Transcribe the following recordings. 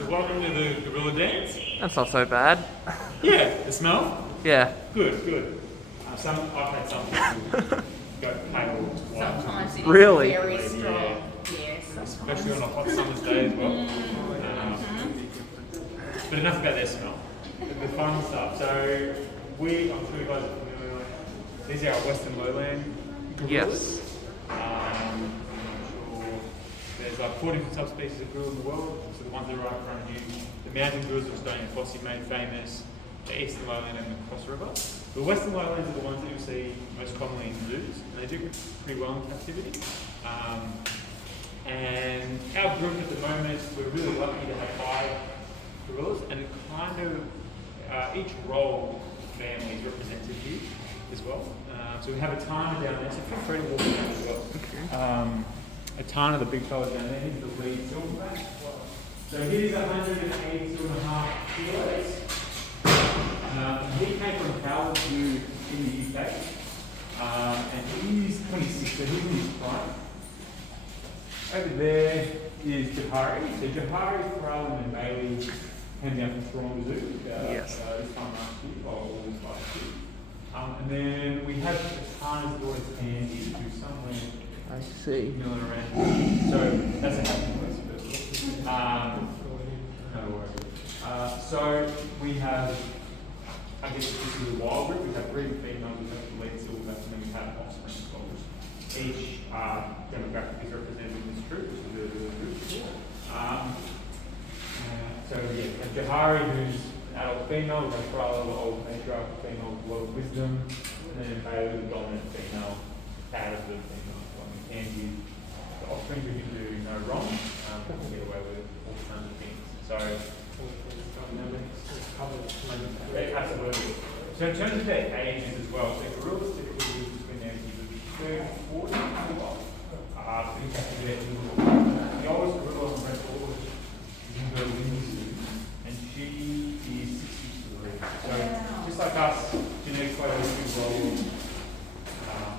So welcome to the gorilla dance. That's not so bad. Yeah, the smell? Yeah. Good, good. I've had some people go pale white. Sometimes it is Really? very Yeah. strong. Yes. Especially on a hot summer's day as well. But enough about their smell. The fun stuff. So I'm sure you guys are familiar. These are our Western Lowland gorillas. Yes. I'm sure there's like 40 different subspecies of gorilla in the world. So the ones that are right in front of you, the mountain gorillas of Australia and Fossey made famous, the Eastern Lowland and the Cross River. The Western Lowlands are the ones that you see most commonly in zoos, and they do pretty well in captivity. And our group at the moment, we're really lucky to have 5 gorillas, and it kind of, each role family is represented here as well. So we have a Tana down there, so feel free to walk down as well. Okay. A Tana, the big fella down there, he's the lead silverback. So he's 182.5 kilos. He came from Howard Zoo in the UK, and he's 26, so he's in his prime. Over there is Johari. So Johari, Farrell and Bailey came down from Toronto Zoo Yes. this time last year, or August last year. And then we have Tana's daughter Tandy, who's somewhere I see. milling around. So that's a happy place. No worries. So we have, I guess this is a wild group. We have breeding females, we have the lead silverbacks, and then we have offspring as well. Each demographic is represented in this group, which is really good. So yeah, and Johari, who's an adult female, we have Farrell, the old matriarch female with a lot of wisdom, and then Bailey, the dominant female, out of the female. And the offspring who can do no wrong, can get away with all kinds of things. So, absolutely. So in terms of their ages as well, so gorillas typically live between the ages of 30 to 40 and above. The oldest gorilla on record is in Berlin Zoo, and she is 63. So just like us, genetic photos do roll.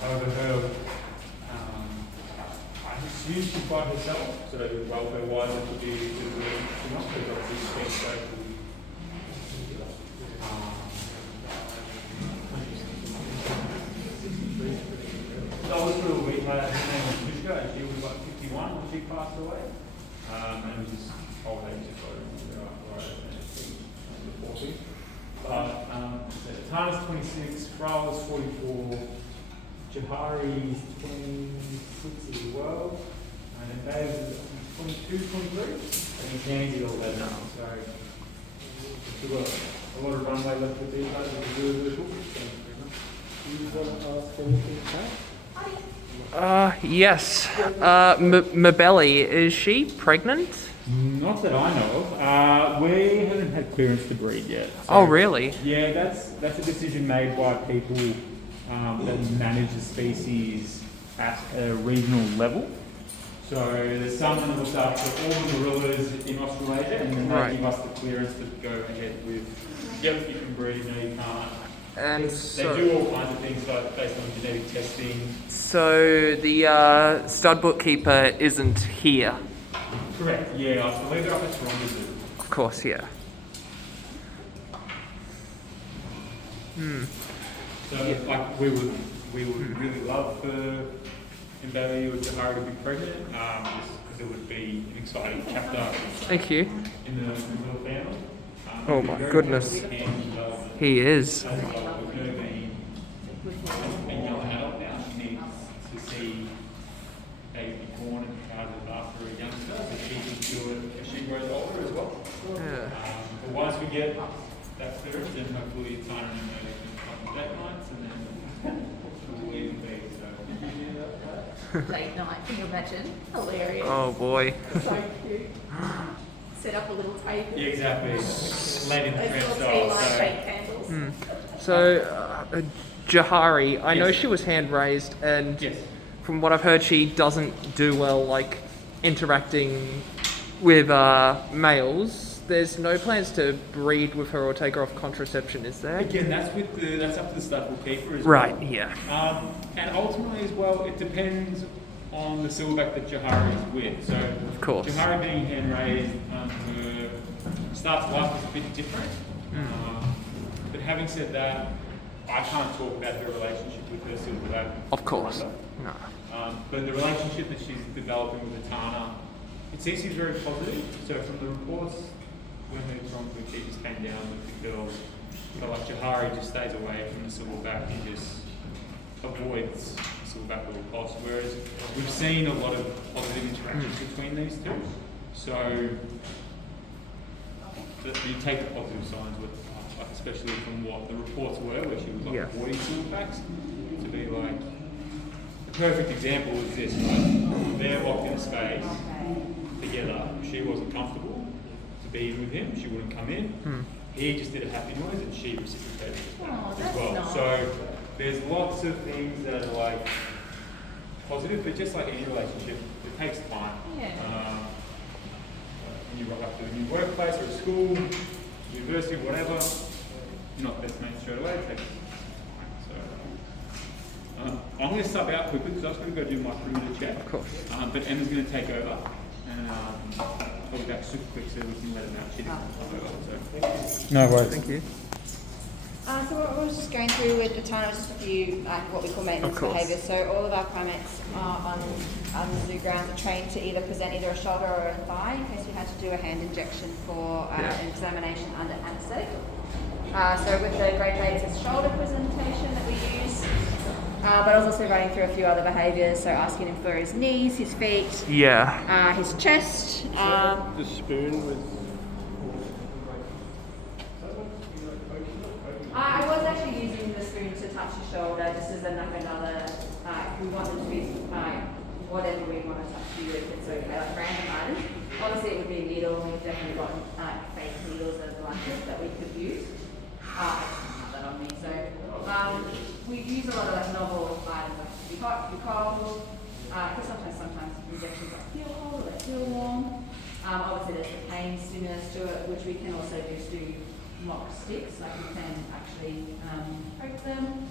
However, her I assume she's by herself, so welfare-wise it could be not because obviously she's so the oldest little we had, her name was Mishka, and she was like 51 when she passed away. And it was just old age, just right at 40. But Tana's 26, Farrell is 44, Johari's 26 as well, and then Dave's is 22, 23, and Tansy all that now. So we've got a lot of runway left with these guys, which is really, really cool. Do you want to ask anything, Kate? Yes. Mabelli, is she pregnant? Not that I know of. We haven't had clearance to breed yet. So, Oh, really? Yeah, that's a decision made by people that manage the species at a regional level. So there's someone that looks after all the gorillas in Australasia, and then they give us the clearance to go ahead with, yep, you can breed, no you can't. And They do all kinds of things like based on genetic testing. So the stud bookkeeper isn't here. Correct, yeah, I believe they're up at Toronto Zoo. Of course, yeah. So like we would really love for Bailey or Johari to be pregnant, just because it would be an exciting chapter Thank you. in the little family. Oh It'd be my very goodness. important to hand development. He is. As well, with her being a young adult now, she needs to see a baby born and started after a youngster, so she can do it as she grows older as well. Yeah. But once we get that clearance, then hopefully it's time to couple date nights, and then we'll leave the bag. So Date night, can you imagine? Hilarious. Oh boy. So cute. Set up a little table. yeah, exactly. Lady in the Those tramp little tea style. light So shade candles. So, Johari, I know Yes. she was hand raised, and yes, from what I've heard, she doesn't do well, like, interacting with males. There's no plans to breed with her or take her off contraception, is there? again, that's up to the stud keeper as Right, well. yeah. And ultimately as well, it depends on the silverback that Johari is with. So Of course. Johari being hand raised, her starts life is a bit different. But having said that, I can't talk about her relationship with her silverback. Of course. Rhonda. No. But the relationship that she's developing with Atana, it seems to be very positive. So from the reports, when the Toronto keepers came down with the girls, but like Jahari just stays away from the silverback and just avoids the silverback at all costs. Whereas we've seen a lot of positive interactions between these two. So you take the positive signs with, like especially from what the reports were, where she was like avoiding silverbacks, to be like. The perfect example is this, right? They're locked in a space together. She wasn't comfortable to be with him. She wouldn't come in. He just did a happy noise and she reciprocated as well. Nice. So there's lots of things that are like positive, but just like any relationship, it takes time. Yeah. When you rock up to a new workplace or a school, university, whatever, you're not best mates straight away. It takes time. I'm going to sub out quickly because I was going to go do my perimeter check. Of course. But Emma's going to take over, and I'll be back super quick so we can let her know she didn't come over. So. No worries. Thank you. So what I was just going through with the time was just a few what we call maintenance behaviours. So all of our primates on the zoo grounds are trained to either present either a shoulder or a thigh in case we had to do a hand injection for an examination under anaesthetic. So with the Great Danes, it's shoulder presentation that we use. But I was also running through a few other behaviours, so asking him for his knees, his feet, his chest. The spoon with. I was actually using the spoon to touch his shoulder, just as another. We wanted to be whatever we want to touch you with, it's okay, like random items. Obviously, it would be a needle. We've definitely got fake needles as the ones that we could use. I have that on me, so. We use a lot of like novel items like be hot, be cold, because sometimes injections like feel cold or they feel warm. Obviously there's the pain stimulus to it, which we can also just do mock sticks, like we can actually poke them.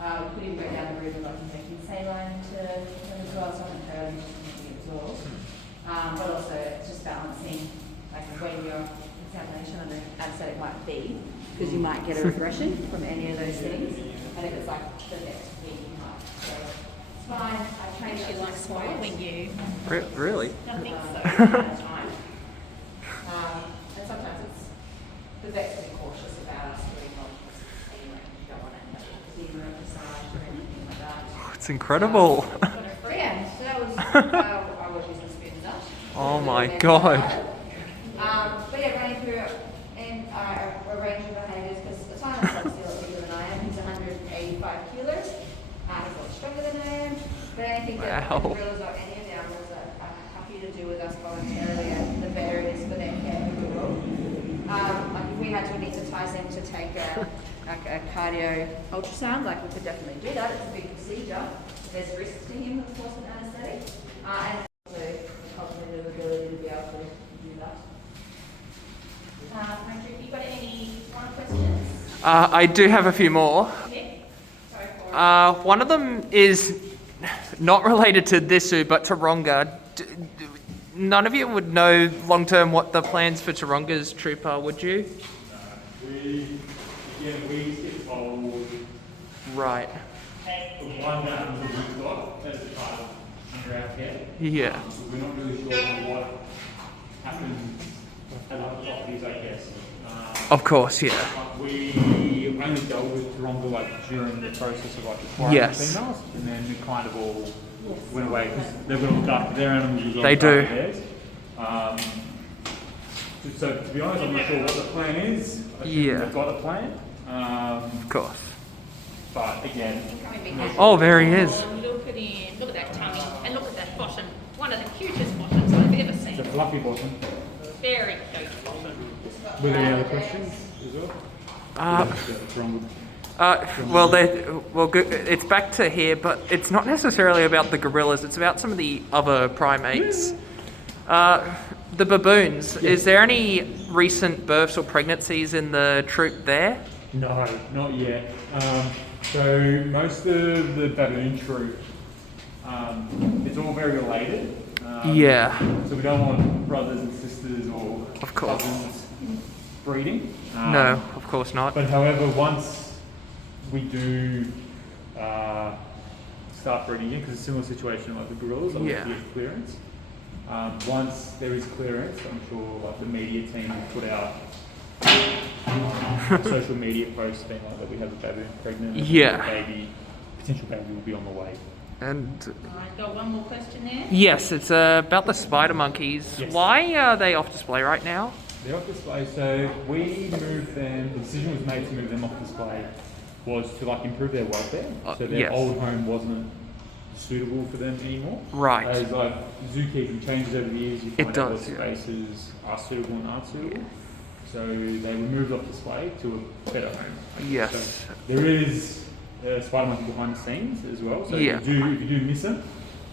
We could even go down the route of like injecting saline to them as well, so I'm encouraging just to make it absorb. But also it's just balancing like when your examination on the anaesthetic might be, because you might get a regression from any of those things. And if it's like the next week, you might. So it's fine. I train She likes swallowing you. Really? I think so. time. And sometimes it's the vet's a bit cautious about us doing what anyway. You don't want to have a massage or anything like that. It's incredible. But yeah, so that was I was using the spoon enough. Oh my god. But yeah, running through and a range of behaviours because the time is still a lot bigger than I am. He's 185 kilos. He's a lot stronger than I am. But anything that the gorillas or any of the animals are happy to do with us voluntarily, and the better it is for their care overall. Like if we had to anaesthetize him to take a cardio ultrasound, like we could definitely do that. It's a big procedure. There's risks to him, of course, with anaesthetic. And also ultimately the ability to be able to do that. Andrew, have you got any more questions? I do have a few more. Nick? Sorry for One of them is not related to this zoo, but Taronga. None of you would know long term what the plans for Taronga's troop are, would you? We get told Right. the one that we've got as part of under our care. Yeah. So we're not really sure what happens at other properties, I guess. Of course, yeah. But we only dealt with Taronga like during the process of like acquiring Yes. females, and then we kind of all went away because they've got to look after their animals. We've got to They look do. after theirs. So to be honest, I'm not sure what the plan is. I think Yeah. we've got a plan. Of course. But again, Oh, there he is. Look at him. Look at that tummy. And look at that bottom. One of the cutest bottoms I've ever it's a seen. fluffy bottom. Very cute bottom. Were there any other questions as well? It's back to here, but it's not necessarily about the gorillas. It's about some of the other primates. The baboons. Is there any recent births or pregnancies in the troop there? No, not yet. So most of the baboon troop, it's all very related. Yeah. So we don't want brothers and sisters or Of course. cousins breeding. No, of course not. But however, once we do start breeding again, because it's a similar situation like the gorillas, like Yeah. we get clearance. Once there is clearance, I'm sure like the media team will put out social media posts being like that we have a baby pregnant. And Yeah. potential baby will be on the way. And Alright, got one more question there. yes, it's about the spider monkeys. Yes. Why are they off display right now? They're off display, so we moved them. The decision was made to move them off display was to like improve their welfare. So their yes. old home wasn't suitable for them anymore. Right. As like zookeeping changes over the years, you It find out what does, yeah. spaces are suitable and aren't suitable. So they were moved off display to a better home. Yes. So there is a spider monkey behind the scenes as well. So Yeah. if you do miss them,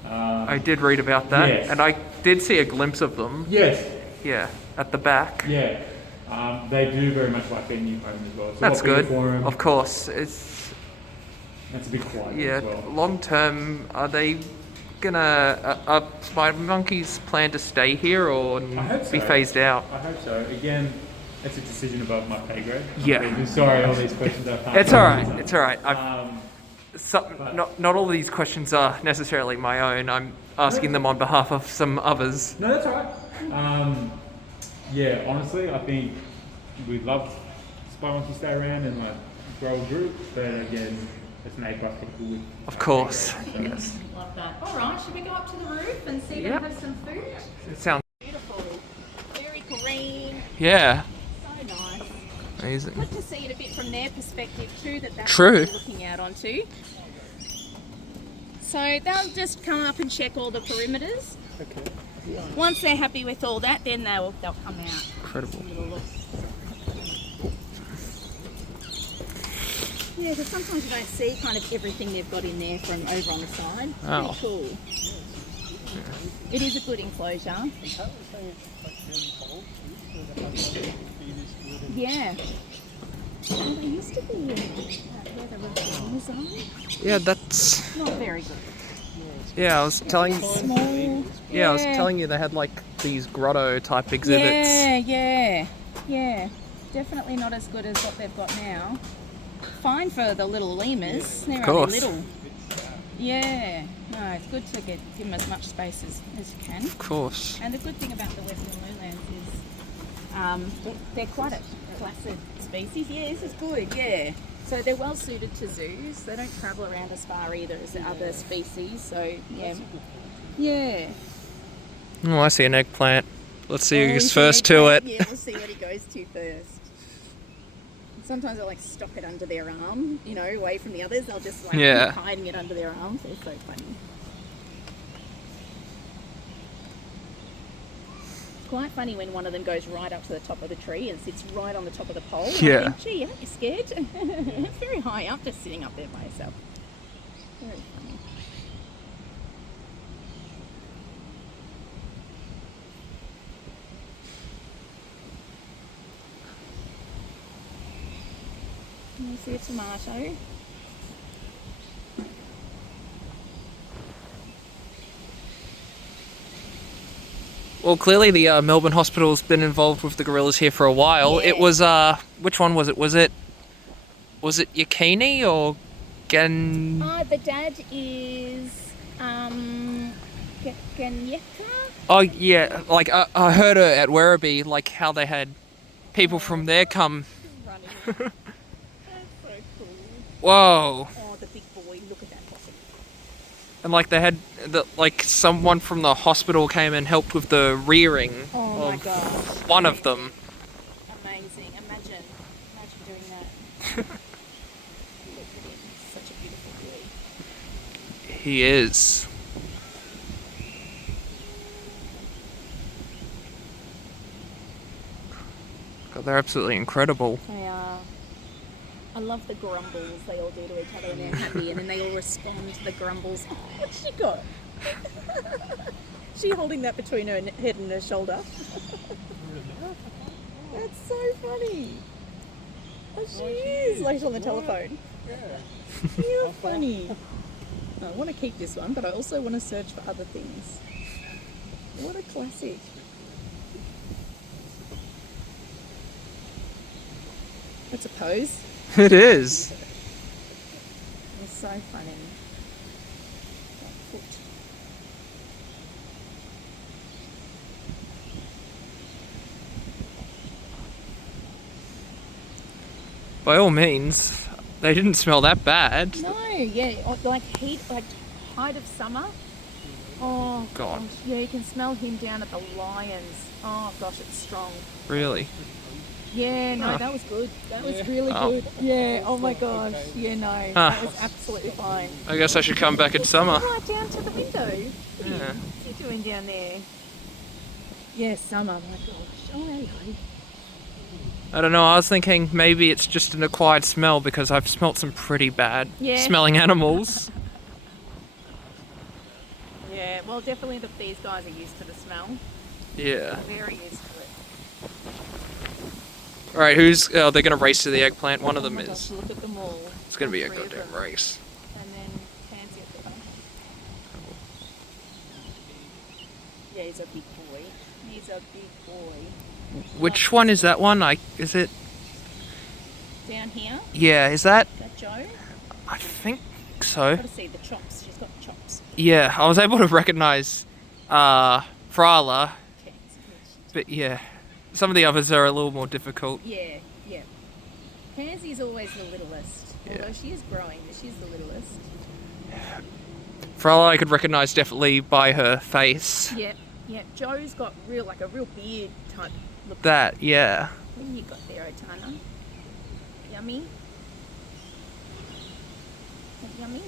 I did read about that, Yes. and I did see a glimpse of them. yes, Yeah, at the back. yeah, they do very much like their new home as well. It's a That's lot bigger good. for 'em. Of course, it's That's a big flight yeah. as well. Long term, are they gonna are spider monkeys plan to stay here or I hope be so. phased out? I hope so. Again, it's a decision above my pay grade. Yeah. I'm sorry, all these questions I can't. It's all right. answer. It's all right. Not all these questions are necessarily my own. I'm asking them on behalf of some others. No, that's all right. Yeah, honestly, I think we'd love Spy Monkey to stay around and like grow a group, but again, it's made by people with. Of course. high pay grade, so- Yes. Love that. Alright, should we go up to the roof and see Yep. them have some food? It sounds. Beautiful. Very green. Yeah. So nice. Amazing. Good to see it a bit from their perspective too, that's True. what they're looking out onto. So they'll just come up and check all the perimeters. Okay. Once they're happy with all that, then they'll come out. Incredible. Little look. Yeah, because sometimes you don't see kind of everything they've got in there from over on the side. It's Oh. pretty cool. It is a good enclosure. Yeah. Well, they used to be where the ravines are. Yeah, that's. Not very good. Yeah, I was telling. Small. Yeah, I was telling you they had like these grotto type exhibits. Yeah. Definitely not as good as what they've got now. Fine for the little lemurs. They're course. only little. Yeah. No, it's good to give them as much space as you can. Of course. And the good thing about the Western lowlands is they're quite a placid species. Yeah, this is good, yeah. So they're well suited to zoos. They don't travel around as far either as the other species. So, yeah. Yeah. Oh, I see an eggplant. Let's see who Oh, gets he's first ready. to it. Yeah, we'll see what he goes to first. Sometimes they'll like stock it under their arm, you know, away from the others. They'll just like Yeah. keep hiding it under their arms. They're so funny. Quite funny when one of them goes right up to the top of the tree and sits right on the top of the pole. And Yeah. I think, gee, aren't you scared? It's very high up, just sitting up there by itself. Very funny. You see a tomato. Well, clearly the Melbourne Hospital's been involved with the gorillas here for a while. Yeah. It was which one was it? Was it Yakini or Gan? The dad is Ganyeka. Oh yeah, like I heard at Werribee, like how they had people from there come. Running. That's so cool. Whoa, Oh, the big boy! Look at that possum. and like they had like someone from the hospital came and helped with the rearing Oh my of god! one of them. Amazing! Imagine doing that. Look at him! Such a beautiful boy. He is. God, they're absolutely incredible. They are. I love the grumbles they all do to each other when they're happy, and then they all respond to the grumbles. Oh, what's she got? She holding that between her head and her shoulder. That's so funny. Oh, she is like on the telephone. You're funny. I want to keep this one, but I also want to search for other things. What a classic. That's a pose. It is. It's so funny. That foot. By all means, they didn't smell that bad. No, yeah, like heat, like height of summer. Oh God. gosh, yeah, you can smell him down at the Lions. Oh gosh, it's strong. Really? Yeah, no, Huh. that was good. That was really Oh. good. Yeah, oh my gosh. Yeah, no, that was absolutely fine. I guess I should come back in summer. Right down to the window. Yeah. What's he doing down there? Yeah, summer. My gosh. Oh, there you go. I don't know, I was thinking maybe it's just an acquired smell because I've smelt some pretty bad Yeah. smelling animals. Yeah, well, definitely these guys are used to the smell. Yeah. Very used to it. Alright, who's... Oh, they're going to race to the eggplant. One of them Oh my gosh, is. look at them all. It's going to be a Three of goddamn them. race. And then Tansy at the back. Yeah, he's a big boy. He's a big boy. Which one is that one? Is it... Down here, Yeah, is that... is that Joe? I think so. Got to see the chops. She's got chops. Yeah, I was able to recognize Frala, Okay. but yeah, some of the others are a little more difficult. Yeah, yeah. Pansy's always the littlest. Yeah. Although she is growing, but she's the littlest. Frala I could recognize definitely by her face. Yep, yep. Joe's got like a real beard type look. That, yeah. What have you got there, Otana? Yummy? That yummy?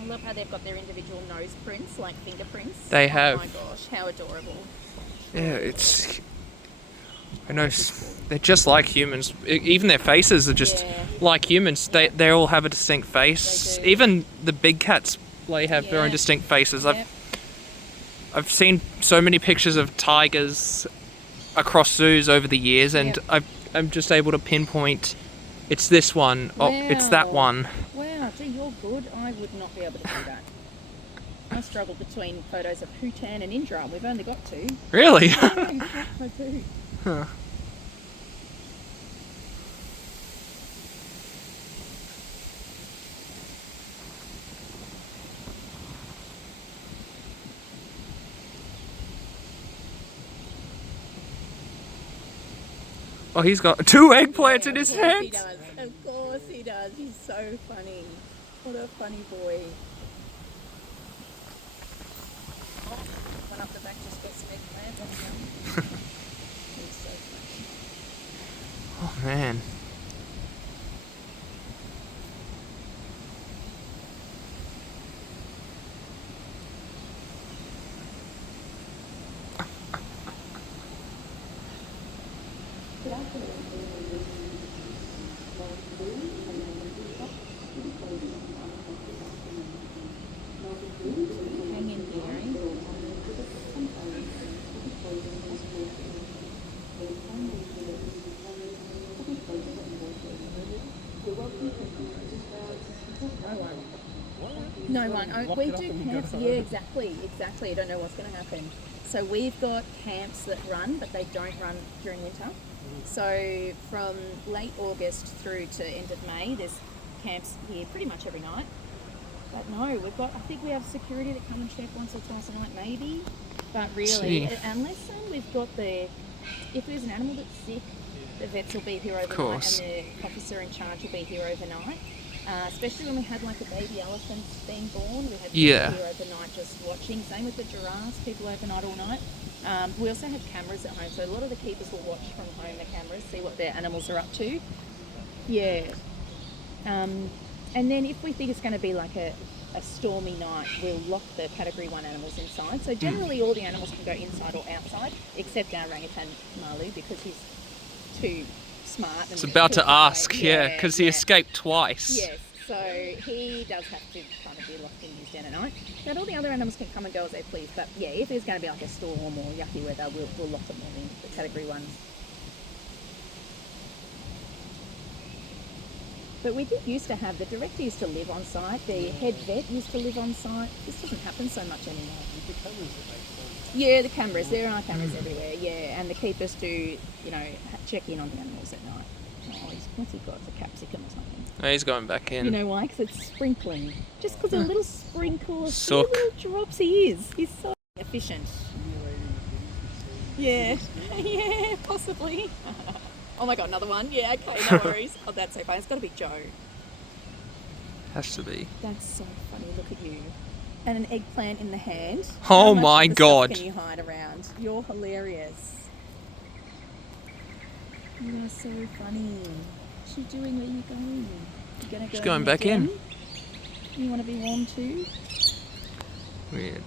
I love how they've got their individual nose prints, like fingerprints. They Oh have. my gosh, how adorable. Yeah, it's... I know, they're just like humans. Even their faces are just Yeah. like humans. They all have a distinct face. They do. Even the big cats, they have their own Yeah. distinct faces. Yep. I've seen so many pictures of tigers across zoos over the years, and Yep. I'm just able to pinpoint it's this one. Oh, it's that Wow. one. Wow, gee, you're good. I would not be able to do that. I struggle between photos of Bhutan and Indra, and we've only got two. Really? I do. Huh. Oh, he's got 2 eggplants in his Of course he hand. does. Of course he does. He's so funny. What a funny boy. Oh, one up the back just got some eggplant. That's yum. He's so funny. Oh man. Hang in there, eh? No one. Oh, we do camps. Yeah, exactly. I don't know what's going to happen. So we've got camps that run, but they don't run during winter. So from late August through to end of May, there's camps here pretty much every night. But no, I think we have security that come and check once or twice a night, maybe. But really, See. unless we've got if there's an animal that's sick, the vets will be here overnight, course. and the officer in charge will be here overnight. Especially when we had like a baby elephant being born, we had people Yeah. here overnight just watching. Same with the giraffes, people overnight all night. We also have cameras at home, so a lot of the keepers will watch from home the cameras, see what their animals are up to. Yeah. And then if we think it's going to be like a stormy night, we'll lock the Category 1 animals inside. So generally all the animals can go inside or outside, except our orangutan Malu, because he's too smart. It's about to ask, yeah, because he yeah. escaped twice. Yes, so he does have to kind of be locked in his den at night. But all the other animals can come and go as they please. But yeah, if there's going to be like a storm or yucky weather, we'll lock them all in, the Category 1s. But we did used to have, the director used to live on site, the head vet used to live on site. This doesn't happen so much anymore. Yeah, the cameras, there are cameras everywhere, yeah, and the keepers do, you know, check in on the animals at night. Oh, what's he got, a capsicum or something? Oh, he's going back in. You know why? Because it's sprinkling. Just because a little sprinkle of Sook. little drops, he is. He's so efficient. Yeah, yeah, possibly. Oh my god, another one. Yeah, okay, no worries. Oh, that's so funny. It's got to be Joe. Has to be. That's so funny. Look at you. And an eggplant in the hand. Oh How much my other stuff God. can you hide around? You're hilarious. You are so funny. What's you doing? Where are you going? You gonna go Just going in back in. again? You want to be warm too? Weird.